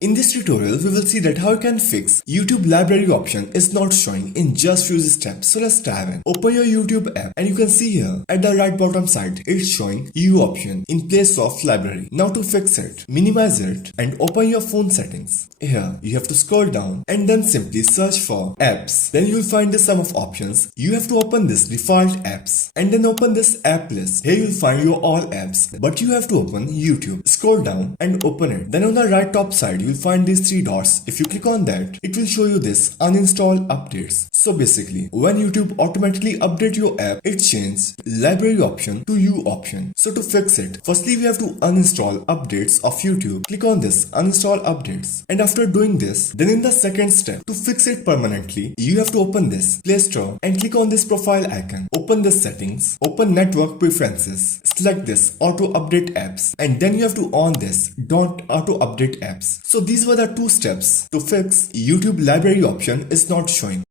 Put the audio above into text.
In this tutorial, we will see that how you can fix YouTube library option is not showing in just few steps. So let's dive in. Open your YouTube app and you can see here at the right bottom side, it's showing U option in place of library. Now to fix it, minimize it and open your phone settings. Here, you have to scroll down and then simply search for apps. Then you will find the sum of options. You have to open this default apps and then open this app list. Here you will find your all apps, but you have to open YouTube. Scroll down and open it. Then on the right top side, you will find these three dots. If you click on that, it will show you this uninstall updates. So basically, when YouTube automatically update your app, it changes library option to U option. So to fix it, firstly we have to uninstall updates of YouTube. Click on this uninstall updates, and after doing this, then in the second step, to fix it permanently, you have to open this Play Store and click on this profile icon. Open the settings, open network preferences, select this auto update apps, and then you have to on this don't auto update apps. So these were the two steps to fix YouTube library option is not showing.